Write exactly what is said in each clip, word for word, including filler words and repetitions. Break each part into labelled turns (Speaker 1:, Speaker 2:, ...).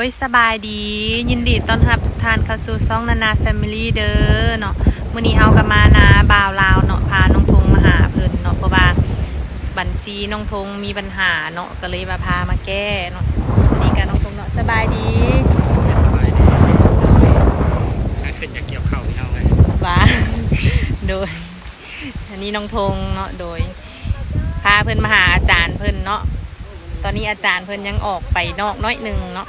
Speaker 1: ยสบายดียินดีต้อนรับทุกท่านเข้าสู่ช่องนานาแฟมิลี่เด้อเนาะมื้อนี้เฮาก็มานาบ่าวลาวเนาะพาน้องธงมาหาเพิ่นเนาะเพราะว่าบัญชีน้องธงมีปัญหาเนาะก็เลยมาพามาแก้เนาะนี่ก็น้องธงเนาะสบายดี
Speaker 2: สบายดีถ้าขึ้นจากเกี่ยวเข่าที่เอาไง
Speaker 1: ว่าโดยอันนี้น้องธงเนาะโดยพาเพิ่นมาหาอาจารย์เพิ่นเนาะตอนนี้อาจารย์เพิ่นยังออกไปนอกน้อยหนึ่งเนาะ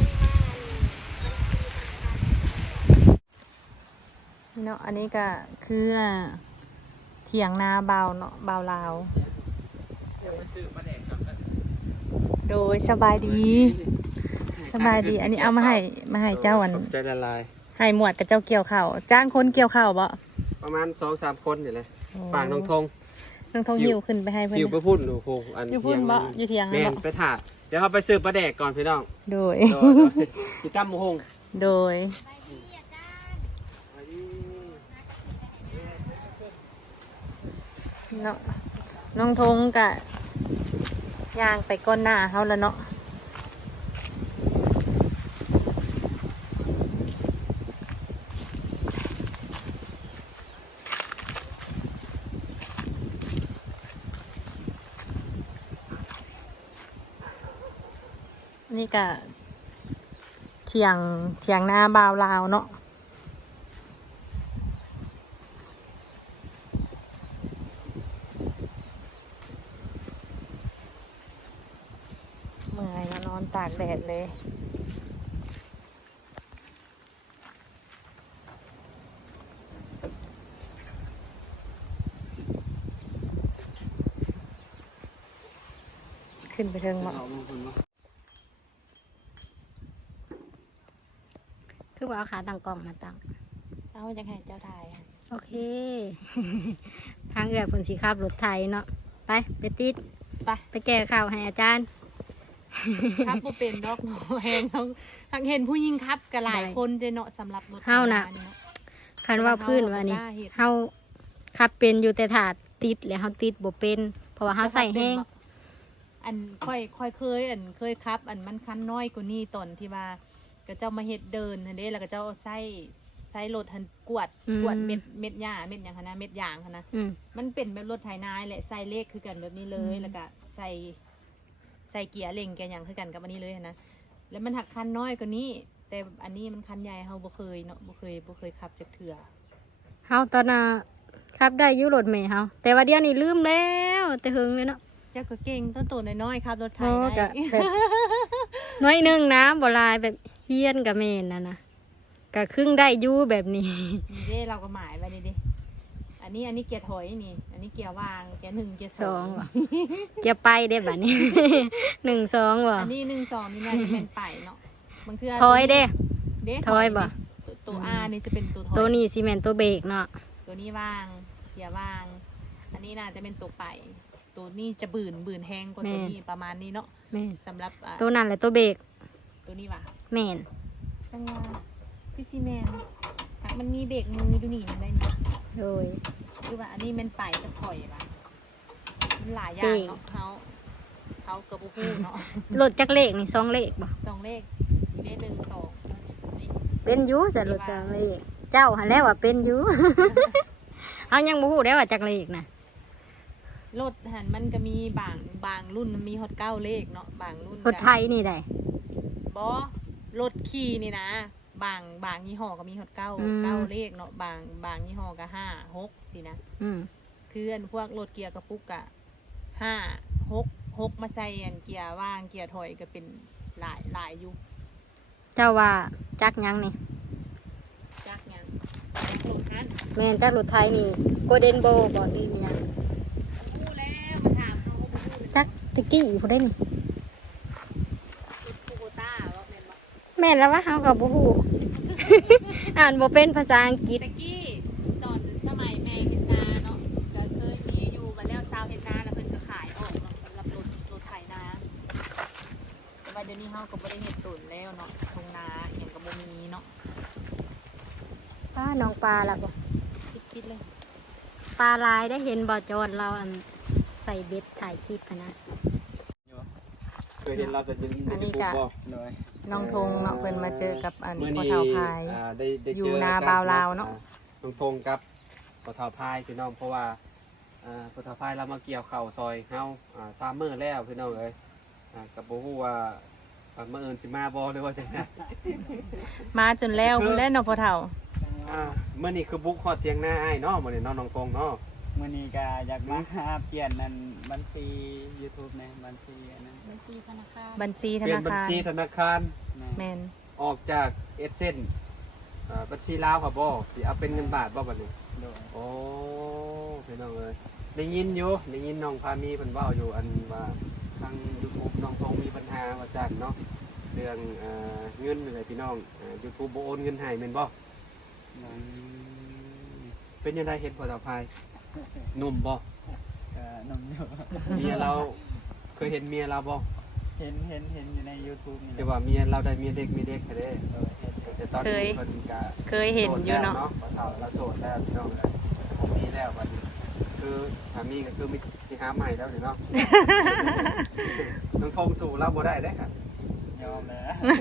Speaker 1: เนาะอันนี้ก็คือเถียงนาเบาเนาะเบาลาวโดยสบายดีสบายดีอันนี้เอามาให้มาให้เจ้าอัน
Speaker 2: ใจละลาย
Speaker 1: ให้หมวดกับเจ้าเกี่ยวข้าวจ้างคนเกี่ยวข้าวบ่
Speaker 2: ประมาณสองสามคนอยู่เลยฝากน้องธง
Speaker 1: น้องธงหิวขึ้นไปให้เพื่อน
Speaker 2: หิวไปพูดหนูพงอัน
Speaker 1: อยู่พูดบ่อยู่เถียง
Speaker 2: แม่นไปถ่าเดี๋ยวเขาไปซื้อปลาแดกก่อนพี่น้อง
Speaker 1: โดย
Speaker 2: กินตั้มหมูหง
Speaker 1: โดยเนาะน้องธงกะย่างไปก้นหน้าเขาแล้วเนาะนี่ก็เถียงเถียงหน้าบ่าวลาวเนาะเมื่อยแล้วนอนตากแดดเลยขึ้นไปเทิงมา
Speaker 3: คือว่าเอาขาตั้งกล้องมาตั้ง
Speaker 1: เอาจังไงเจ้าทาย
Speaker 3: โอเค ทางเอือผลสีขับรถไทยเนาะไปไปติด
Speaker 1: ไป
Speaker 3: ไปแก้ข่าวให้อาจารย์
Speaker 1: ครับโบเป็นดอกแหงทั้งทั้งเห็นผู้หญิงครับกับหลายคนเจเนาะสำหรับรถ
Speaker 3: เฮาน่ะคันว่าพื้นว่านี่เฮาขับเป็นอยู่แต่ถาดติดแล้วเฮาติดโบเป็นเพราะว่าเฮาใส่แห้ง
Speaker 1: อันค่อยค่อยเคยอันเคยครับอันมันคันน้อยกว่านี้ตอนที่ว่าก็เจ้ามาเฮ็ดเดินเด้แล้วก็เจ้าใส่ใส่รถหันกวดกวดเม็ดเม็ดหญ้าเม็ดอย่างนะเม็ดยางนะมันเป็นแบบรถไถนาแหละใส่เลขคือกันแบบนี้เลยแล้วก็ใส่ใส่เกียร์เร่งแกอย่างคือกันกับอันนี้เลยนะแล้วมันหักคันน้อยกว่านี้แต่อันนี้มันคันใหญ่เฮาบ่เคยเนาะบ่เคยบ่เคยขับจักเทื่อ
Speaker 3: เฮาตอนน่ะขับได้อยู่รถแม่เฮาแต่ว่าเดี๋ยวนี้ลืมแล้วแต่หึงเลยเนาะ
Speaker 1: เจ้าก็เก่งต้นโตน้อยๆครับรถไถ
Speaker 3: ได้น้อยนึงนะบ่ลายแบบเฮียนกับแม่นน่ะนะก็ครึ่งได้อยู่แบบนี้
Speaker 1: นี่เด้เราก็หมายไว้นี่ดิอันนี้อันนี้เกียร์ถอยนี่อันนี้เกียร์วางเกียร์หนึ่งเกียร์สอง
Speaker 3: เกียร์ไปได้แบบนี้หนึ่งสองว่ะ
Speaker 1: อันนี้หนึ่งสองนี่น่าจะเป็นไปเนาะบางเทื่อ
Speaker 3: ถอยเด้
Speaker 1: เด้
Speaker 3: ถอยบ่
Speaker 1: ตัวอานี่จะเป็นตัวถอย
Speaker 3: ตัวนี้ซีเมนต์ตัวเบรกเนาะ
Speaker 1: ตัวนี้วางเกียร์วางอันนี้น่าจะเป็นตัวไปตัวนี้จะบื่นบื่นแห้งกว่าตัวนี้ประมาณนี้เนาะสำหรับ
Speaker 3: ตัวนั้นแหละตัวเบรก
Speaker 1: ตัวนี้ว่ะ
Speaker 3: แมน
Speaker 1: จังว่าพี่ซีแมนมันมีเบรกมือดูนี่มันได้นี่
Speaker 3: โดย
Speaker 1: คือว่าอันนี้มันไปจะถอยป่ะมันหลายอย่างเนาะเขาเขาเกือบพูเนาะ
Speaker 3: รถจักรเลขนี่สองเลขบ่
Speaker 1: สองเลขเลขหนึ่งสอง
Speaker 3: เป็นยูแต่รถสองเลขเจ้าหันแล้วว่าเป็นยูเขายังบ่ฮู้ได้ว่าจักรเลขนะ
Speaker 1: รถหันมันก็มีบางบางรุ่นมันมีฮอตเก้าเลขเนาะบางรุ่น
Speaker 3: รถไทยนี่ได้
Speaker 1: บอรถขี่นี่นะบางบางยี่ห้อก็มีฮอตเก้าเก้าเลขเนาะบางบางยี่ห้อก็ห้าหกสินะคืออันพวกรถเกียร์กระปุกอะห้าหกหกมาใส่อันเกียร์ว่างเกียร์ถอยก็เป็นหลายหลายอยู่
Speaker 3: เจ้าว่าจักยังนี่
Speaker 1: จักยังรถคัน
Speaker 3: แม่นจักรถไทยนี่โกลเด้นโบบ่ดีมียัง
Speaker 1: พูดแล้วมาถามเขา
Speaker 3: จักตะกี้ผู้ได้นี่แม่นแล้วว่าเฮากับบ่ฮู้อ่านบ่เป็นภาษาอังกฤษ
Speaker 1: ตะกี้ตอนสมัยแม่เฮ็ดนาเนาะก็เคยมีอยู่มาแล้วชาวเฮ็ดนาแล้วเพิ่นก็ขายออกเนาะสำหรับรถรถไถนาแต่ว่าเดี๋ยวนี้เฮาก็บ่ได้เฮ็ดตุ่นแล้วเนาะทุ่งนาอหยังก็บ่มีเนาะ
Speaker 3: ป้าน้องปลาล่ะบ่
Speaker 1: คิดๆเลย
Speaker 3: ปลาลายได้เห็นบ่จอดเราอันใส่เบ็ดถ่ายคลิปนะ
Speaker 2: เคยเห็นเราแต่ยัง
Speaker 1: อันนี้ก็น้องธงเนาะเพิ่นมาเจอกับอัน
Speaker 2: มื้อ
Speaker 1: พ่อ
Speaker 2: นี้
Speaker 1: เฒ่าพาย
Speaker 2: อ่าได้ได้
Speaker 1: อยู่
Speaker 2: เจอ
Speaker 1: นา
Speaker 2: กัน
Speaker 1: บ่าวลาวเนาะ
Speaker 2: อ่น้องธงกับพ่อเฒ่าพายพี่น้องเพราะว่าอ่าพ่อเฒ่าพายเรามาเกี่ยวข้าวซอยเฮาอ่าสามมื้อแล้วพี่น้องเอ้ยอ่าก็บ่ฮู้ว่าอ่ามื้ออื่นสิมาบ่หรือว่าจังได๋
Speaker 1: มาจนแล้วเพิ่นแล้วเนาะพ่อเฒ่า
Speaker 2: อ่ามื้อนี้คือบุกฮอดเถียงนาอ้ายเนาะมื้อนี้เนาะน้องธงเนาะ
Speaker 4: มื่อนี้ก็อยากมาเปลี่ยนนั่นบัญชี YouTube ในบัญชีอันนั้น
Speaker 3: บัญชีธนาคาร
Speaker 1: บัญชีธ
Speaker 2: เปลี่ย
Speaker 1: นาน
Speaker 2: บัญ
Speaker 1: คาร
Speaker 2: ชีธนาคาร
Speaker 1: แม่น
Speaker 2: ออกจากเอเซนอ่าบัญชีลาวครับบ่สิเอาเป็นเงินบาทบ่บัดนี้
Speaker 4: โดย
Speaker 2: โอ้พี่น้องเอ้ยได้ยินอยู่ได้ยินน้องพามีเพิ่นเว้าอยู่อันว่าทาง YouTube น้องทองมีปัญหาว่าซั่นเนาะเรื่องเอ่อเงินนี่แหละพี่น้องอ่า YouTube บ่โอนเงินให้แม่นบ่เป็นยังไงเฮ็ดบ่ต่อภายหนุ่มบ่
Speaker 4: ก็นมอยู่
Speaker 2: เมียเราเคยเห็นเมียเราบ่
Speaker 4: เห็นเห็นเห็นอยู่ใน YouTube นี่แห
Speaker 2: แต่
Speaker 4: ละ
Speaker 2: ว่าเมียเราได้เมียเด็กมีเด็กแท้เด้
Speaker 4: เออเห็น
Speaker 2: แต่ตอนนี้เพิ่นก็
Speaker 1: เคยเห็นอยู่เนาะ
Speaker 2: บ่เฒ่าเราโสดแล้วพี่น้องเอ้ยผมมีแล้วบัดนี้คือถ้ามีก็คือมีสิหาใหม่แล้วนี่เนาะ น้องทงสู่เราบ่ได้เด้ครับ
Speaker 4: ยอมแล้ว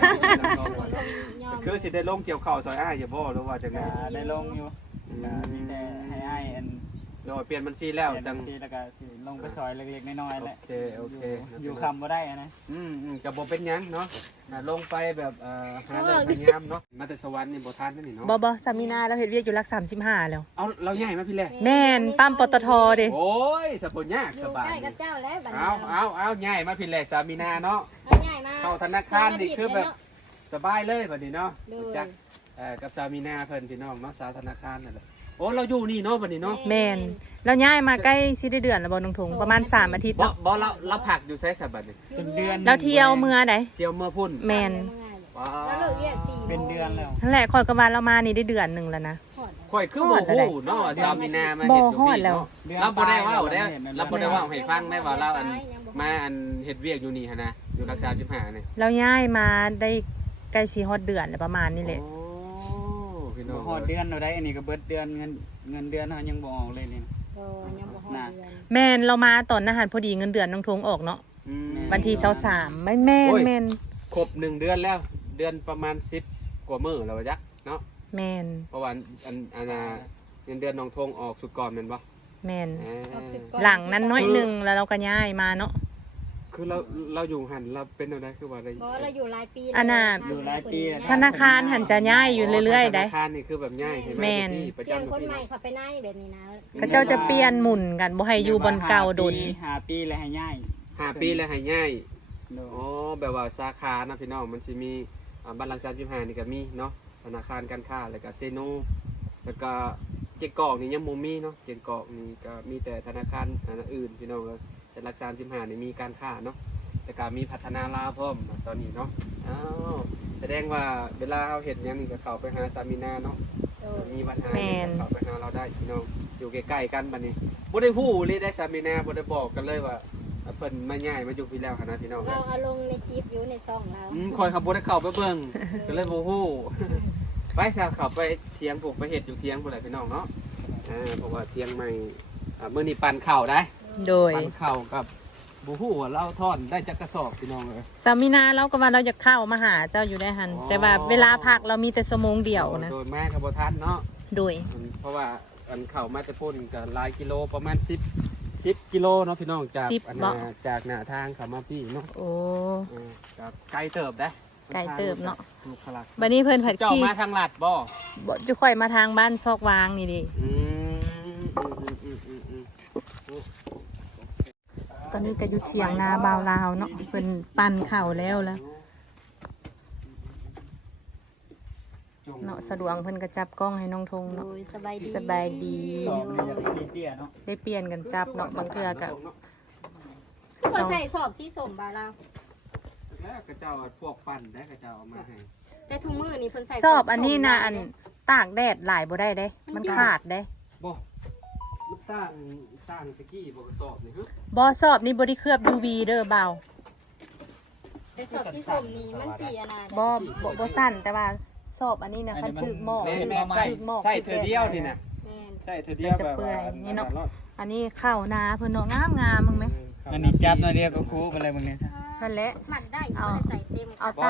Speaker 2: คือสิได้ลงเกี่ยวข้าวซอยอ้ายอย่าบ่หรือว่าจังได๋
Speaker 4: ก็ได้ลงอยู่ก็มีแต่ให้อ้ายอัน
Speaker 2: โดยเปลี่ยนบัญชีแล้ว
Speaker 4: เปลี่ยน
Speaker 2: จั
Speaker 4: บั
Speaker 2: ง
Speaker 4: ญชีแล้วก็สิลงไปซอยเล็กๆน้อยๆแหละ
Speaker 2: โอเคโอเค
Speaker 4: ยู่อยู่คำบ่ได้อะนะ
Speaker 2: อืมอืมก็บ่เป็นหยังเนาะน่ะลงไปแบบเอ่อหาเรื่องพยายามเนาะมาแต่สวรรค์นี่บ่ทันนั่นนี่เนาะ
Speaker 1: บ่บ่สามีนาเราเฮ็ดเวียกอยู่หลักสามสิบห้าแล้ว
Speaker 2: เอาเราใหญ่มาพี่แล
Speaker 1: แม่นปั๊มปตทเด้
Speaker 2: โอ้ยสะพนยาก
Speaker 3: อ
Speaker 2: ส
Speaker 3: ยู่
Speaker 2: บาย
Speaker 3: ใกล้กับเจ้าแล้วบัดนี้
Speaker 2: เอาเอาเอาใหญ่มาพี่แลสามีนาเนาะ
Speaker 3: เอาง่ายมา
Speaker 2: เข้าธนาคารนี่คือแบบ สบายเลยบัดนี้เนาะ
Speaker 3: โดย
Speaker 2: จักเอ่อกับสามีนาเพิ่นพี่น้องเนาะสาธนาคารนั่นแหละโอ้เราอยู่นี่เนาะบัดนี้เนาะ
Speaker 1: แม่นแล้วย้ายมาใกล้สิได้เดือนแล้วบ่น้องธงประมาณสามอาทิตย์
Speaker 2: บ่
Speaker 1: เนาะ
Speaker 2: บ่เราเราพักอยู่ไสซะบัดนี้
Speaker 4: จนเดือน
Speaker 1: แล้วเที่ยวเมื่อใด
Speaker 2: เที่ยวเมื่อพุ่น
Speaker 1: แม่น
Speaker 2: ว้า
Speaker 3: แล้วเลิกเรียนสี่โมง
Speaker 4: เป็นเดือนแล้ว
Speaker 1: นั่นแหละคอยก็ว่าเรามานี่ได้เดือนหนึงแล้วนะ
Speaker 2: ข่อยคือบ่ฮู้เนาะว่าสามีนามาเฮ็ดอยู่
Speaker 1: บ่ฮอด
Speaker 2: นี่
Speaker 1: แล้ว
Speaker 2: เนาะเราบ่ได้เว้าเด้เราบ่ได้เว้าให้ฟังได้ว่าเราอันมาอันเฮ็ดเวียกอยู่นี่หั่นนะอยู่รักษาสิบห้านี่
Speaker 1: เราย้ายมาได้ใกล้สิฮอดเดือนแล้วประมาณนี้แหละ
Speaker 2: โอ้พี่น้
Speaker 4: บ่
Speaker 2: อง
Speaker 4: ฮอดเดือนเราได้อันนี้ก็เบิดเดือนเงินเงินเดือนเฮายังบ่ออกเลยนี่
Speaker 3: โอ้ยังบ่ฮอดเดือน
Speaker 1: แม่นเรามาตอนอาหารพอดีเงินเดือนน้องธงออกเนาะ
Speaker 2: อืม
Speaker 1: วันที่สามไม่แม่น
Speaker 2: โอ้ย
Speaker 1: แม่น
Speaker 2: ครบหนึ่งเดือนแล้ว เดือนประมาณสิบกว่ามื้อแล้วว่าจักเนาะ
Speaker 1: แม่น
Speaker 2: เพราะว่าอันอันน่ะเงินเดือนน้องทงออกสุดก่อนแม่นบ่
Speaker 1: แม่น
Speaker 2: อ่า
Speaker 1: หลังนั้นน้อยหนึงแล้วเราก็ย้ายมาเนาะ
Speaker 2: คือเราเราอยู่หันเราเป็นอะไรคือว่าอะไร
Speaker 3: เพราะเราอยู่หลายปี
Speaker 1: อันน่ะ
Speaker 4: อยู่หลายปีแล้ว
Speaker 1: ธนาคารหันจะย้ายอยู่เรื่อยๆได้
Speaker 2: ธนาคารนี่คือแบบง่ายใช่ไหม
Speaker 1: แม่น
Speaker 2: พี่ประ
Speaker 3: เปลี่ยน
Speaker 2: จำ
Speaker 3: คน
Speaker 2: พี่
Speaker 3: ใหม่
Speaker 2: เนาะ
Speaker 3: เขาไปไหนแบบนี้นะ
Speaker 1: เขาเจ้าจะเปลี่ยนหมุนกันบ่ให้อยู่บนเก่าโดน
Speaker 4: ห้าปีแล้วให้ย้าย
Speaker 2: ห้าปีแล้วให้ง่าย
Speaker 4: โดย
Speaker 2: อ๋อแบบว่าสาขานะพี่น้องมันสิมีอ่าบ้านหลังสามสิบห้านี่ก็มีเนาะธนาคารการค้าแล้วก็เซโนแล้วก็เกียงกอกนี่ยังบ่มีเนาะเกียงกอกนี่ก็มีแต่ธนาคารอันอื่นพี่น้องเอ้ยแต่หลักสามสิบห้านี่มีการค้าเนาะ แต่ก็มีพัฒนาลาวเพิ่มตอนนี้เนาะ อ้าวแสดงว่าเวลาเราเห็นอย่างนี้ก็เข้าไปหาสามีนาเนาะ
Speaker 3: โดย
Speaker 2: มีปัญหา
Speaker 1: แม่น
Speaker 2: เข้าไปหาเราได้พี่น้อง อยู่ใกล้ๆกันบัดนี้บ่ได้ฮู้เลยได้สามีนาบ่ได้บอกกันเลยว่าเพิ่นมาย้ายมาอยู่พี่แล้วหั่นนะพี่น้อง
Speaker 3: เราเอาลงในคลิปอยู่ในซ่องเรา
Speaker 2: อืมคอยขับบ่ได้เข้าไปเบิ่ง ก็เลยบ่ฮู้ ไปซะเข้าไปเถียงพวกไปเฮ็ดอยู่เถียงพุ่นแหละพี่น้องเนาะ อ่าเพราะว่าเถียงใหม่อ่ามื้อนี้ปั่นข้าวได้
Speaker 1: โดย
Speaker 2: ปั่นข้าวกับบ่ฮู้ว่าเราทอนได้จักกระสอบพี่น้องเอ้ย
Speaker 1: สามีนาเราก็ว่าเราจะเข้ามาหาเจ้าอยู่ได้หัน
Speaker 2: อ๋อ
Speaker 1: แต่ว่าเวลาพักเรามีแต่ชั่วโมงเดียวนะ
Speaker 2: โดยมากกับทันเนาะ
Speaker 1: โดย
Speaker 2: อืมเพราะว่าอันเข่ามาจะพ่นกับหลายกิโลประมาณสิบสิบกิโลเนาะพี่น้องจาก
Speaker 1: สิบ
Speaker 2: อัน
Speaker 1: บ่
Speaker 2: น่ะจากหน้าทางเขามาพี่เนาะ
Speaker 1: โอ้
Speaker 2: อ่ากับไกลเติบได้
Speaker 1: ไกลเติบเนาะ
Speaker 2: ลูกขลัก
Speaker 1: บัดนี้เพิ่นผัด
Speaker 2: เจ้า
Speaker 1: ขี้
Speaker 2: มาทางลัดบ่
Speaker 1: บ่จะค่อยมาทางบ้านซอกวางนี่ดิ
Speaker 2: อืมอืมอืมอืมอืมอืม
Speaker 1: ตอนนี้ก็อยู่เถียงนาบ่าวลาวเนาะเพิ่นปั่นข้าวแล้วแล้วเนาะสะดวกเพิ่นก็จับกล้องให้น้องธง
Speaker 3: โด
Speaker 1: เนาะ
Speaker 3: ยสบายดี
Speaker 1: สบายดี
Speaker 4: สอบนี่จะตีเตี้ยเนาะ
Speaker 1: ได้เปลี่ยนกันจับเนาะบางเทื่อก็
Speaker 3: เขาใส่สอบสีส้มบ่าวเรา
Speaker 2: แล้วกระเจ้าพวกปั่นได้กระเจ้าเอามาให้
Speaker 3: แต่ทุกมื้อนี่เพิ่นใส่
Speaker 1: สอบอันนี้นะอันตากแดดหลายบ่ได้เด้ มันขาดเด้
Speaker 2: บ่ลูกตั้งตั้งตะกี้บ่กระสอบนี่ฮะ
Speaker 1: บ่สอบนี่บ่ได้เคลือบ ยู วี เด้อบ่าว
Speaker 3: แต่สอบสีส้มนี่มันสีอันน่ะ
Speaker 1: บ่บ่บ่สั้นแต่ว่าสอบอันนี้นะคันถึกหมอก
Speaker 2: แม่
Speaker 1: ถึก
Speaker 2: แม่ใส่
Speaker 1: หมอก
Speaker 2: ใส่เธอเดียวนี่น่ะ
Speaker 3: แม่น
Speaker 2: ใช่เธอเดียวแบบ
Speaker 1: จะเปื่อย
Speaker 2: ว่า
Speaker 1: นี่เนาะ
Speaker 2: รอด
Speaker 1: อันนี้ข้าวนาเพิ่นเนาะงามงามๆมึงไหม
Speaker 4: อันนี้จับหน่อยเดียวก็คูไปเลยมึงเนี่ย
Speaker 1: นั่นแหละ
Speaker 3: หมัดได้อยู่บ่ได้ใส่เต็ม
Speaker 1: เอา
Speaker 2: บ่
Speaker 1: ตาก
Speaker 2: ค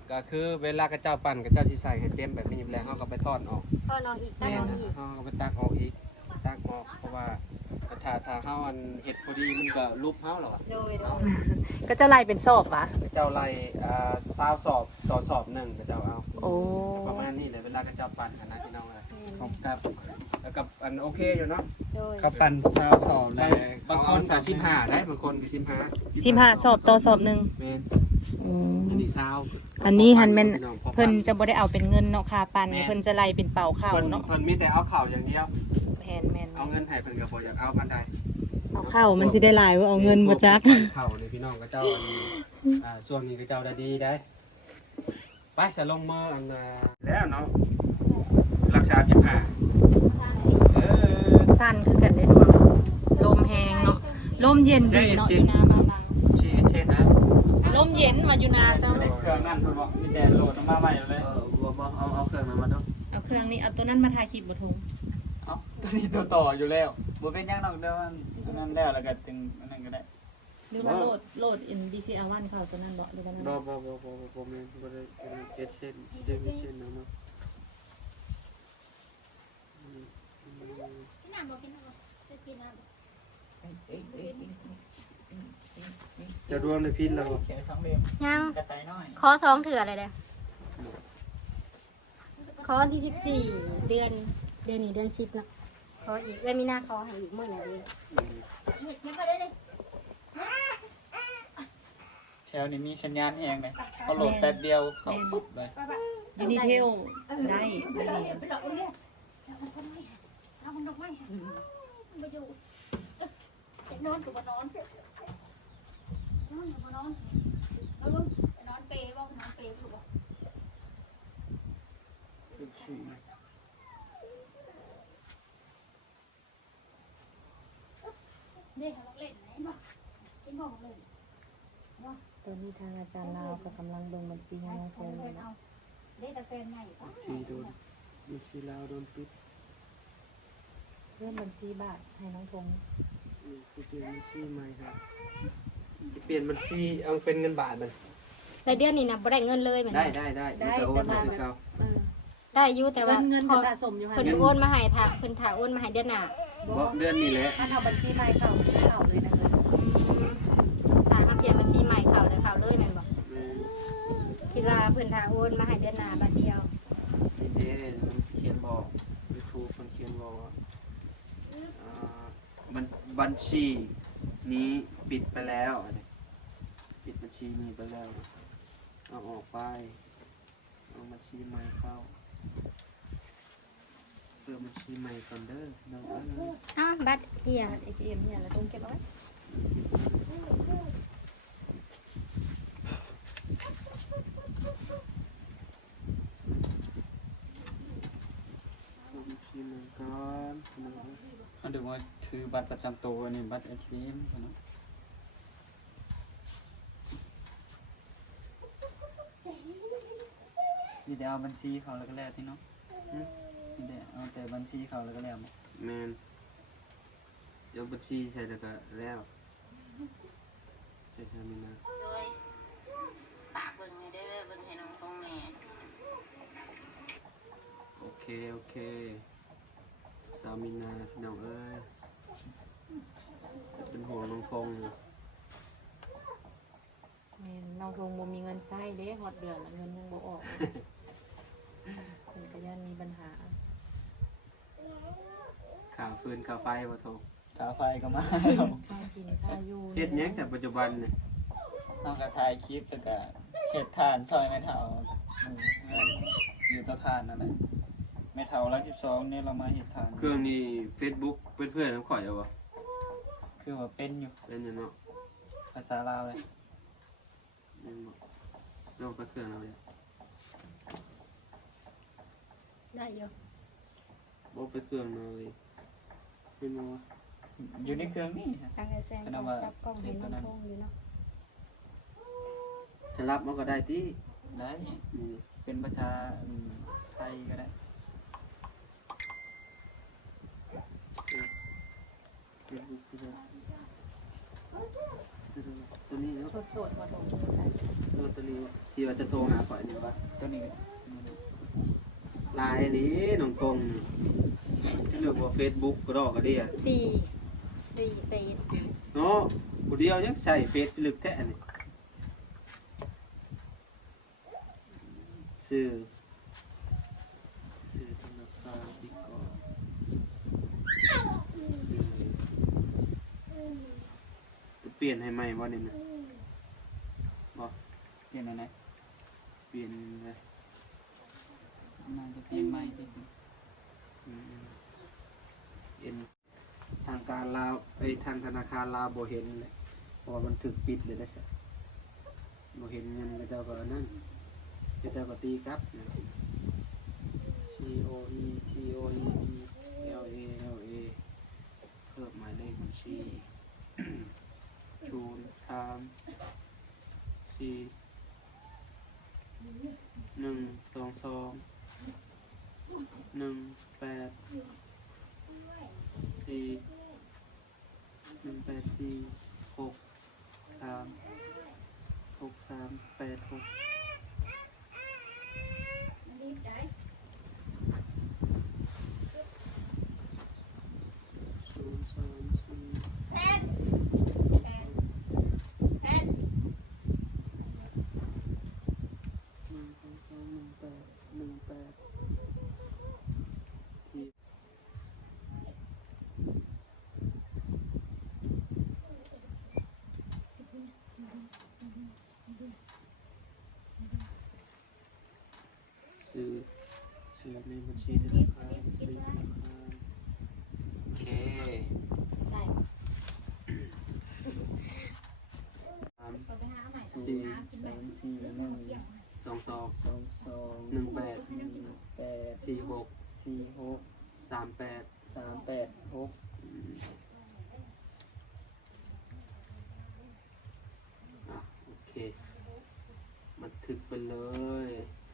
Speaker 2: ก็คือเวลากระเจ้าปั่นกระเจ้าสิใส่ให้เต็มแบบนี้แล้วเขาก็ไปทอดออก
Speaker 3: ก็น้องอีกตั้ง
Speaker 2: แม่
Speaker 3: น้อง
Speaker 2: นะ
Speaker 3: อีก
Speaker 2: เขาก็ไปตักออกอีกตักออกเพราะว่าถ้าถ้าเขาอันเห็ดพอดีมันก็รูปเฮาแล้วอ่ะ
Speaker 3: โดยโดย
Speaker 1: ก็จะไล่เป็นสอบวะ
Speaker 2: กระเจ้าไล่อ่าซาวสอบต่อสอบหนึ่งกระเจ้าเอา
Speaker 1: โอ้
Speaker 2: ประมาณนี้เลยเวลากระเจ้าปั่นนะพี่น้องเลยเขากับแล้วกับอันโอเคอยู่เนาะ
Speaker 3: โดย
Speaker 4: กับปันชาวสอบแล้ว
Speaker 2: บางคนก็สิบห้าได้บางคนก็สิบห้า
Speaker 1: สิบห้าสอบต่อสอบหนึ่ง
Speaker 2: เมน
Speaker 1: อืม
Speaker 2: อันนี้ซาว
Speaker 1: อันนี้หันแม่น
Speaker 2: พี่องพอ
Speaker 1: เพิ่นจะบ่ได้เอาเป็นเงินเนาะค่าปันเพิ่นจะไล่เป็นเป่าข้าว
Speaker 2: เพิ่น
Speaker 1: เนาะ
Speaker 2: เพิ่นมีแต่เอาข่าวอย่างเดียว
Speaker 1: แม่นแม่น
Speaker 2: เอาเงินให้เพิ่นก็บ่อยากเอาพันใด
Speaker 1: เอาข้าวมันสิได้หลายว่าเอาเงินบ่จัก
Speaker 2: ข่าวนี่พี่น้องก็เจ้าอันอ่าช่วงนี้ก็เจ้าได้ดีได้ไปจะลงมืออันน่ะแล้วเนาะรักษาสิบห้าเออ
Speaker 1: สั้นคือกันได้ดวงลมแหงเนาะลมเย็นดีเนาะอยู่นาบ้าน
Speaker 2: ชีเทศนะ
Speaker 1: ลมเย็นมาอยู่นาเจ้า
Speaker 4: ในเครื่องนั่นคุณบอกมีแต่โหลดออกมาใหม่เลย
Speaker 2: เออบ่บ่เอาเอาเครื่องนั้นมาดู
Speaker 1: เอาเครื่องนี้เอาตัวนั้นมาถ่ายคลิปบ่ทุง
Speaker 4: เอ้าตัวนี้ตัวต่ออยู่แล้วบ่เป็นหยังนอกเดียวมันอันนั้นแล้วแล้วก็จึงอันนั้นก็ได้
Speaker 1: หรือว่าโหลดโหลด เอ็น บี ซี อาร์ วัน เข้าตัวนั้นบ่หรือว่านั้น
Speaker 2: บ่บ่บ่บ่บ่บ่แม่นบ่ได้บ่ได้เจ็ดเส้นเจ็ดเส้นเนาะเนาะอืมอืม
Speaker 3: กินน้ำบ่กินน้ำบ่จะกินน้ำ
Speaker 2: จะดวงในพิษเรา
Speaker 4: เขียนสองเล่ม
Speaker 3: ยัง
Speaker 4: กระต่ายน้อย
Speaker 3: ขอสองเถื่ออะไรเด้อขอวันที่สิบสี่เดือนเดือนนี้เดือนสิบเนาะขออีกเอ้ยมีหน้าขอให้อีกมื้อหน่อยดิมันก็ได้เลย
Speaker 4: แถวนี้มีสัญญาณแหงเลยเขาโหลดแป๊บเดียวเขาปุ๊บเลย
Speaker 1: ยูนิเทลได้ได้
Speaker 3: ไปดอกเลยเอามันดอกไม้มาอยู่นอนกับนอนนอนกับนอนเอาลูกนอนเปย์บ้างนอนเปย์ลูกบ้างเนี่ยเราเล่นไหนบ้างเป็นของเล่น
Speaker 1: ตอนนี้ทางอาจารย์ลาวก็กำลังเบิ่งบัญชีให้น้องเฟิร์นอยู่นะ
Speaker 3: ได้แต่แฟนใหม่ปะ
Speaker 2: ชีโดนมีชีลาวโดนปิด
Speaker 1: เริ่มบัญชีบาทให้น้องพงษ์
Speaker 2: อืมสิเปลี่ยนบัญชีใหม่ครับสิเปลี่ยนบัญชีเอาเป็นเงินบาทมัน
Speaker 3: รายเดือนนี้นะบ่ได้เงินเลยเหมือน
Speaker 2: ได้ได้ได้ได้แต่โอนให้คือเก่า
Speaker 3: ได้อยู่แต่ว่า
Speaker 1: เงินเงินก็สะสมอยู่ค่ะ
Speaker 3: เพิ่นโอนมาให้ทางเพิ่นถ่าโอนมาให้เดือนหน้า
Speaker 2: บ่เดือนนี้แหละ
Speaker 1: ถ้าเอาบัญชีใหม่เข้าเข้าเลยนะคะ
Speaker 3: ถ่ายมาเขียนบัญชีใหม่เขาเลยเขาเลยแม่นบ่
Speaker 2: อืม
Speaker 3: คิดว่าเพิ่นถ่าโอนมาให้เดือนหน้าบัดเดียว
Speaker 2: เอ๊ะมันเขียนบอก YouTube มันเขียนบอกว่าอ่าบัญบัญชีนี้ปิดไปแล้วปิดบัญชีนี้ไปแล้วเอาออกไปเอาบัญชีใหม่เข้าเปิดบัญชีใหม่ก่อนเด้อน้องเอ้ย
Speaker 3: อ้าวบัตรเอีย
Speaker 1: เอทีเอ็มเนี่ยเราต้องเก็บเอาไว้
Speaker 2: บัญชีใหม่ก่อนน้องเอ้ย
Speaker 4: เขาดูว่าถือบัตรประจำตัวนี่บัตรเอทีเอ็มใช่ไหมนี่เดี๋ยวเอาบัญชีเขาแล้วก็แล้วที่เนาะอืมนี่เดี๋ยวเอาแต่บัญชีเขาแล้วก็แล้ว
Speaker 2: แมนเดี๋ยวบัญชีใส่แล้วก็แล้วใส่ทำนี่นะ
Speaker 5: โดยปากเบิ่งให้เด้อเบิ่งให้น้องทงแหน่
Speaker 2: โอเคโอเคสามีนาพี่น้องเอ้ยเป็นห่วงน้องฟงอยู่
Speaker 1: แม่นน้องพงษ์บ่มีเงินใช้เด้ฮอดเดือนแล้วเงินยังบ่ออกเพิ่นก็ยันมีปัญหา
Speaker 2: ข่าวฟืนข่าวไฟบ่โทร
Speaker 4: ค่าไฟก็มา
Speaker 1: ค่ากินค่าอยู่
Speaker 2: เฮ็ดหยังจากปัจจุบันเนี่ย
Speaker 4: นอกจากถ่ายคลิปแล้วก็เห็ดทานซอยไม่เท่าอืมอยู่เตาทานนั่นแหละไม่เท่ารักสิบสองเนี่ยเรามาเห็ดทาน
Speaker 2: เครื่องนี้ Facebook เพื่อนๆน้องข่อยเอาบ่
Speaker 4: คือว่าเป็นอยู่
Speaker 2: เป็นหยังเนาะ
Speaker 4: ภาษาลาวเลย
Speaker 2: แม่นบ่น้องก็เครื่องเอาเลย
Speaker 3: ได้อยู่
Speaker 2: บ่ไปเครื่องเอาเลยเป็นบ่วะ
Speaker 4: อยู่ในเครื่องนี่
Speaker 3: ตั้งแต่แซงจับกล้องให้น้องพงอยู่เนาะ
Speaker 2: จะรับมันก็ได้ติ
Speaker 4: ได้
Speaker 2: นี่
Speaker 4: เป็นภาษาอืมไทยก็ได้
Speaker 2: Facebook ก็ได้ตัวนี้เนาะ
Speaker 1: สดๆมาตรง
Speaker 2: ตัวตัวนี้ที่ว่าจะโทรหาข่อยนี่ว่า
Speaker 4: ตัวนี้
Speaker 2: ลายนี้น้องกงที่เรียกว่า Facebook ก็ดอกก็ได้อ่ะ
Speaker 3: สี่สี่เฟส
Speaker 2: เนาะผู้เดียวยังใส่เฟซลึกแท้นี่ชื่อชื่อธนาคารที่ก่อนจะเปลี่ยนให้ใหม่บ่นี่นะบ่
Speaker 4: เปลี่ยนอะไร
Speaker 2: เปลี่ยนเลย
Speaker 4: น่าจะเปลี่ยนใหม่ดิ
Speaker 2: อืมเอ็นทางการลาวไปทางธนาคารลาวบ่เห็นเลยเพราะว่ามันถึกปิดเลยนะใช่บ่เห็นเงินก็เจ้าก็อันนั่นก็เจ้าก็ตีกลับนะ C O E T O E B L A L A เพิ่มหมายเลขบัญชีศูนย์สามสี่หนึ่งสองสองหนึ่งแปดสี่หนึ่งแปดสี่หกสามหกสามแปดหกศูนย์สามสี่
Speaker 3: แพนแพนแพน
Speaker 2: หนึ่งสองสองหนึ่งแปดหนึ่งแปดที่ ซื้อซื้อในบัญชีธนาคารซื้อธนาคารโอเค
Speaker 3: ได้
Speaker 2: สาม
Speaker 3: เราไปหาใหม่
Speaker 4: ศูน
Speaker 2: สี่
Speaker 4: ย์สามสี่หนึ่ง
Speaker 2: สองสอง
Speaker 4: สองสอง
Speaker 2: หนึ่งแปด
Speaker 4: หนึ่งแปด
Speaker 2: สี่หก
Speaker 4: สี่หก
Speaker 2: สามแปด
Speaker 4: สามแปดหก
Speaker 2: อืมอ่ะโอเคบันทึกไปเลย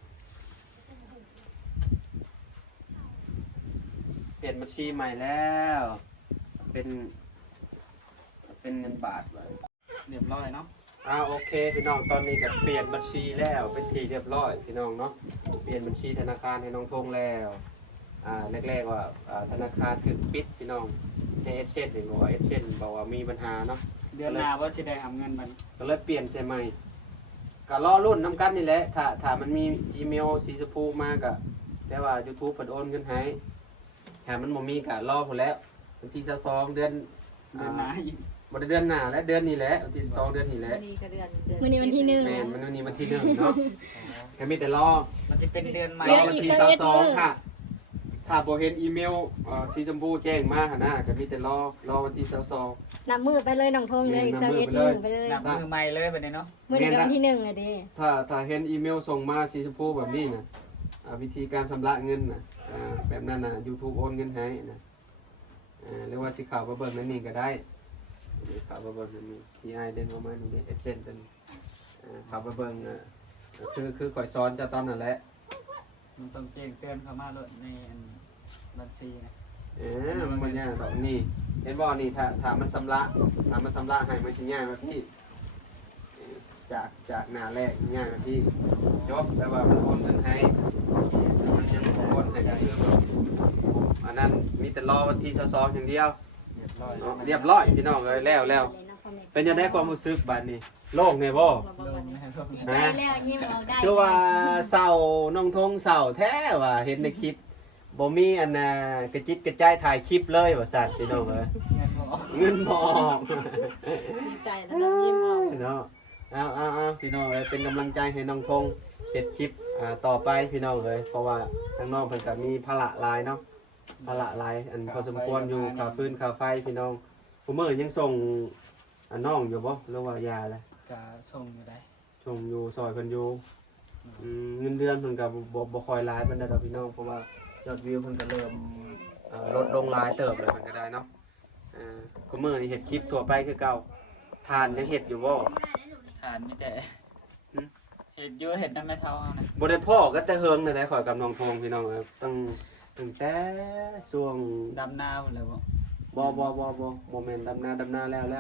Speaker 2: เปลี่ยนบัญชีใหม่แล้ว เป็น เป็นเงินบาทเลย
Speaker 4: เรียบร้อยเนาะ
Speaker 2: อ่าโอเคพี่น้องตอนนี้ก็เปลี่ยนบัญชีแล้วเป็นทีเรียบร้อยพี่น้องเนาะเปลี่ยนบัญชีธนาคารให้น้องทงแล้วอ่าแรกๆว่าอ่าธนาคารถึงปิดพี่น้องให้เอเชนบอกว่าเอเชนบอกว่ามีปัญหาเนาะ
Speaker 4: เดือนหน้าว่าสิได้ทำเงินบัด
Speaker 2: ก็เลยเปลี่ยนใช่ไหมก็รอรุ่นน้ำกันนี่แหละถ้าถ้ามันมีอีเมลสีชมพูมาก็แต่ว่า YouTube เพิ่นโอนเงินให้ถ้ามันบ่มีก็รอพุ่นแล้ววันที่สองเดือน
Speaker 4: เดือนหน้าอีก
Speaker 2: บ่ได้เดือนหน้าและเดือนนี้แหละวันที่สองเดือนนี้แหละ
Speaker 1: วันนี้ก็เดือนเดือน
Speaker 3: วันนี้วันที่หนึ่ง
Speaker 2: แม่นมันวันนี้วันที่หนึ่งเนาะก็มีแต่รอ
Speaker 4: มันจะเป็นเดือนใหม่
Speaker 2: รอวันที่สองสองค่ะ ถ้าบ่เห็นอีเมลเอ่อสีชมพูแจ้งมาหั่นนะก็มีแต่รอรอวันที่สองสอง
Speaker 3: นับมือไปเลยน้องทงเลยอีกเซเอ็ดมือไปเลย
Speaker 4: นับมือใหม่เลยบัดนี้เนาะ
Speaker 3: มือเดียววันที่หนึ่งเลยดิ
Speaker 2: ถ้าถ้าเห็นอีเมลส่งมาสีชมพูแบบนี้นะอ่าวิธีการชำระเงินนะอ่าแบบนั้นนะ YouTube โอนเงินให้นะอ่าหรือว่าสิเข่าวมาเบิ่งนั่นนี่ก็ได้นี่เข่าวมาเบิ่งนั่นนี่ที่ไอเดินประมาณนี้เนี่ยเอเซนเป็นอ่าเข่าวมาเบิ่งอ่ะคือคือข่อยซ้อนเจะตอนนั่นแหละ
Speaker 4: มันต้องแจ้งเตือนเข้ามาเลยในอันบัญชีนะ
Speaker 2: เออมันยากดอกนี่เห็นบ่นี่ถ้าถ้ามันชำระถ้ามันชำระให้มันสิง่ายมาพี่เอ่อจากจากหน้าแรกง่ายมาพี่จบแต่ว่ามันโอนเงินให้ มันยังโอนให้ได้คือแบบอันนั้นมีแต่รอวันที่สองอย่างเดียว
Speaker 4: เรียบร้อย
Speaker 2: เนาะเรียบร้อยพี่น้องเลยแล้วแล้วเป็นยังไงความรู้สึกบัดนี้โล่งไงบ่
Speaker 4: ลงนะครับ
Speaker 3: ดีใจแล้วยิ้มออกได้
Speaker 2: คือว่าเศร้าน้องทงเศร้าแท้ว่าเห็นในคลิปบ่มีอันน่ะกระจิตกระจายถ่ายคลิปเลยว่าซั่นพี่น้องเอ้ย
Speaker 4: เงินบ่ออก
Speaker 2: เงินบ่ออก
Speaker 1: ดีใจแล้วน้ำยิ้มออก
Speaker 2: เนาะเอาเอาเอาพี่น้องเอ้ยเป็นกำลังใจให้น้องทงเฮ็ดคลิปอ่าต่อไปพี่น้องเอ้ยเพราะว่าทางน้องเพิ่นก็มีภาระหลายเนาะ ภาระหลายอันพอสมควรอยู่ค่าฟืนค่าไฟพี่น้องผู้มื้อยังส่งอันน้องอยู่บ่หรือว่ายาแหละ
Speaker 4: กะส่งอยู่ได้
Speaker 2: ส่งอยู่ซอยเพิ่นอยู่อืมเงินเดือนเพิ่นก็บ่บ่บ่ค่อยหลายปานใดดอกพี่น้องเพราะว่ายอดวิวเพิ่นก็เริ่มเอ่อลดลงหลายเติบแล้วมันก็ได้เนาะอ่าผู้มื้อนี่เฮ็ดคลิปทั่วไปคือเก่าทานยังเฮ็ดอยู่บ่
Speaker 4: ฐานมีแต่
Speaker 2: หึ
Speaker 4: เห็ดเยอะเห็ดน้ำไม่เท่าเอานะ
Speaker 2: บ่ได้พ่อก็แต่เฮิงนั่นแหละข่อยกับน้องทงพี่น้องเอ้ยตั้งตั้งแต่ช่วง
Speaker 4: ดำนาหมดเลยบ่
Speaker 2: บ่บ่บ่บ่บ่แม่นดำนาดำนาแล้วแล้ว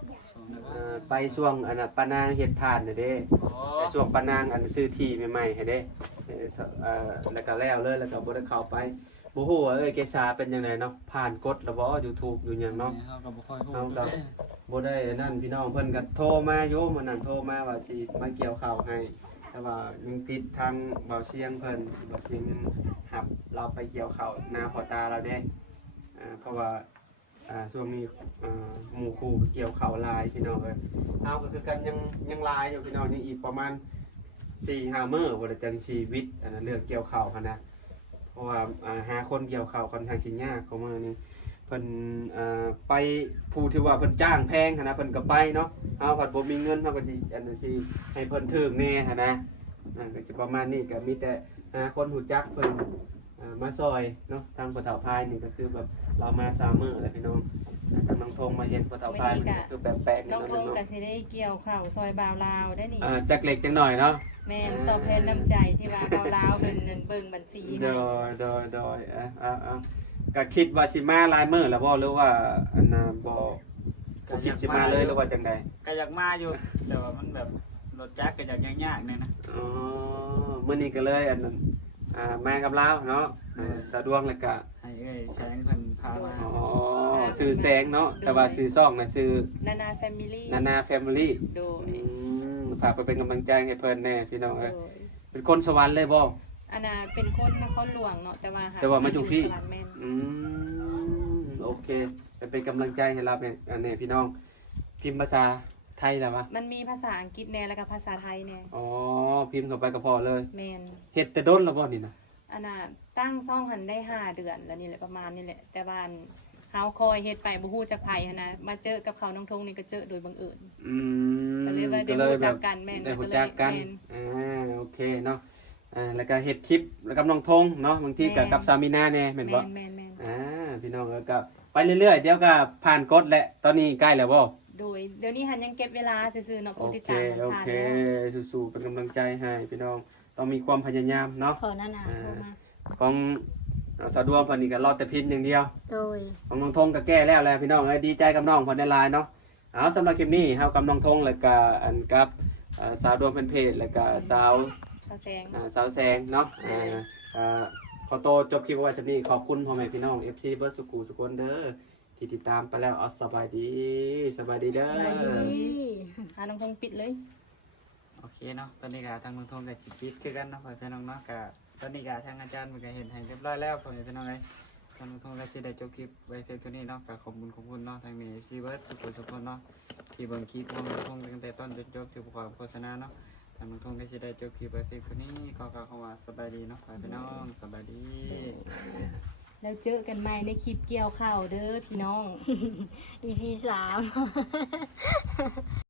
Speaker 4: สองแล้ว
Speaker 2: เอ่อไปช่วงอันน่ะปานางเฮ็ดทานน่ะเด้
Speaker 4: อ๋อ
Speaker 2: ไปช่วงปานางอันซื้อที่ใหม่ๆให้เด้เอ่อเอ่อแล้วก็แล้วเลยแล้วก็บ่ได้เข้าไปบ่ฮู้ว่าเอ้ยเกษาเป็นจังไดเนาะผ่านกฎแล้วบ่ YouTube อยู่หยังเนาะ
Speaker 4: เฮาก็บ่ค่อยฮู้
Speaker 2: เอากับบ่ได้นั่นพี่น้องเพิ่นก็โทรมาอยู่มื้อนั้นโทรมาว่าสิมาเกี่ยวข้าวให้ แต่ว่ายังติดทางเบาเสียงเพิ่นเบาเสียงยังหับเราไปเกี่ยวข้าวนาพอตาเราเด้อ่าเพราะว่าอ่าช่วงนี้อ่าหมู่คู่ก็เกี่ยวข้าวหลายพี่น้องเอ้ยเอาก็คือกันยังยังหลายอยู่พี่น้องยังอีกประมาณ สี่ห้า มื้อบ่ได้จังชีวิตอันนั้นเรื่องเกี่ยวข้าวหันนะเพราะว่าอ่าหาคนเกี่ยวข้าวค่อนข้างสิยากของมื้อนี้ เพิ่นเอ่อไปผู้ที่ว่าเพิ่นจ้างแพงหั้นนะเพิ่นก็ไปเนาะเฮาผัดบ่มีเงินเฮาก็สิอันนั้นสิให้เพิ่นถึกแน่หันนะนั่นก็สิประมาณนี้ก็มีแต่หาคนรู้จักเพิ่นเอ่อมาซอยเนาะทางพ่อเฒ่าพายนี่ก็คือแบบเรามาสามมื้อแล้วพี่น้องทางน้องทงมาเห็นพ่อเฒ่าพายนี่ก็คือแปลกๆ
Speaker 1: น้
Speaker 2: เนาะ
Speaker 1: องทงก็สิได้เกี่ยวข้าวซอยบ่าวลาวได้นี่
Speaker 2: อ่าจักเล็กจังหน่อยเนาะ
Speaker 1: แม่นตอบแทนน้ำใจที่ว่าบ่าวลาวเพิ่นนั่นเบิ่งบัญชี
Speaker 2: โด
Speaker 1: ให้
Speaker 2: ยโดยโดยอ่ะอ่ะอ่ะก็คิดว่าสิมาหลายมื้อแล้วบ่หรือว่าอันน่ะบ่บ่คิดสิมาเลยหรือว่าจังได
Speaker 4: ก็อยากมาอยู่แต่ว่ามันแบบรถจักรก็อยากยากๆเนี่ยนะ
Speaker 2: อ๋อมื้อนี้ก็เลยอันนั้นอ่ามากับเราเนาะอ่าสะดวกแล้วก็
Speaker 4: ให้เอ้ยแสงเพิ่นพามา
Speaker 2: อ๋อชื่อแสงเนาะแต่ว่าชื่อซ่องน่ะชื่อ
Speaker 1: นานาแฟมิลี่
Speaker 2: นานาแฟมิลี่
Speaker 1: โดย
Speaker 2: อืมฝากไปเป็นกำลังใจให้เพิ่นแน่พี่น้อง
Speaker 1: โด
Speaker 2: เอ้ย
Speaker 1: ย
Speaker 2: เป็นคนสวรรค์เลยบ่
Speaker 1: อันน่ะเป็นคนนครหลวงเนาะแต่ว่าห
Speaker 2: แต่ว่ามาอยู่ที่
Speaker 1: สวรรค์แม่น
Speaker 2: อืมโอเคไปเป็นกำลังใจให้เราเป็นอันนี้พี่น้องพิมพ์ภาษาไทยแล้ววะ
Speaker 1: มันมีภาษาอังกฤษแน่แล้วก็ภาษาไทยแน่
Speaker 2: อ๋อพิมพ์เข้าไปก็พอเลย
Speaker 1: แม่น
Speaker 2: เฮ็ดแต่ด้นแล้วบ่นี่นะ
Speaker 1: อันน่ะตั้งซ่องหันได้ห้าเดือนแล้วนี่แหละประมาณนี่แหละ แต่ว่าอันเฮาคอยเฮ็ดไปบ่ฮู้จักไผหันนะมาเจอกับเขาน้องทงนี่ก็เจอโดยบังเอิญ
Speaker 2: อืม
Speaker 1: ก็เลยว่าได้
Speaker 2: ก็เลย
Speaker 1: รู้
Speaker 2: แบ
Speaker 1: จั
Speaker 2: บ
Speaker 1: กกันแม่น
Speaker 2: ได้
Speaker 1: ก็
Speaker 2: รู้
Speaker 1: เลย
Speaker 2: จักกัน
Speaker 1: แม่น
Speaker 2: อ่าโอเคเนาะอ่าแล้วก็เฮ็ดคลิปแล้วกับน้องทงเนาะบางทีกับ
Speaker 1: แม่น
Speaker 2: กับสามีนาแน่แม่นบ่
Speaker 1: แม่นแม่นแม่น
Speaker 2: อ่าพี่น้องแล้วก็ไปเรื่อยๆเดี๋ยวก็ผ่านกฎแหละตอนนี้ใกล้แล้วบ่
Speaker 1: โดยเดี๋ยวนี้หันยังเก็บเวลาซื่อๆเนาะ
Speaker 2: โอ
Speaker 1: ผู้ติด
Speaker 2: เค
Speaker 1: ตามมัน
Speaker 2: โอ
Speaker 1: ผ่าน
Speaker 2: เค
Speaker 1: แล้ว
Speaker 2: สู้ๆเป็นกำลังใจให้พี่น้องต้องมีความพยายามเนาะ
Speaker 3: ขอนานาโทรมา
Speaker 2: ของอ่าสะดวกเพิ่นนี่ก็รอแต่พินอย่างเดียว
Speaker 3: โดย
Speaker 2: ของน้องทงก็แก้แล้วแหละพี่น้องเอ้ยดีใจกับน้องเพิ่นในไลน์เนาะเอาสำหรับคลิปนี้เฮากับน้องทงแล้วก็อันกับอ่าสาวดวงเพิ่นเพจแล้วก็สาว
Speaker 1: ชาวแสง
Speaker 2: อ่าสาวแสงเนาะอ่าอ่าขอโตวจบคลิปไว้สำนี้ขอบคุณพ่อแม่พี่น้อง เอฟ ซี เบิร์ดสุกูสุกนเด้อที่ติดตามไปแล้วเอาสบายดีสบายดีเด้อ
Speaker 1: สบายดี หาน้องทงปิดเลย
Speaker 4: โอเคเนาะตอนนี้ก็ทางเมืองทองกับสิปิดคือกันเนาะพ่อพี่น้องเนาะก็ตอนนี้ก็ทางอาจารย์มันก็เห็นให้เรียบร้อยแล้วพ่อพี่น้องเอ้ยทางเมืองทองก็สิได้จบคลิปไว้เพียงเท่านี้เนาะก็ขอบคุณขอบคุณเนาะทางนี้ซีเวิร์ดสุขสุขเนาะที่เบิ่งคลิปของเมืองทองตั้งแต่ต้นจนจบที่ประกอบโฆษณาเนาะทางเมืองทองก็สิได้จบคลิปไว้เพียงเท่านี้ขอกล่าวคำว่าสบายดีเนาะพ่อพี่น้องสบายดี
Speaker 1: แล้วเจอกันใหม่ในคลิปเกี่ยวข้าวเด้อพี่น้อง
Speaker 3: อี พี สาม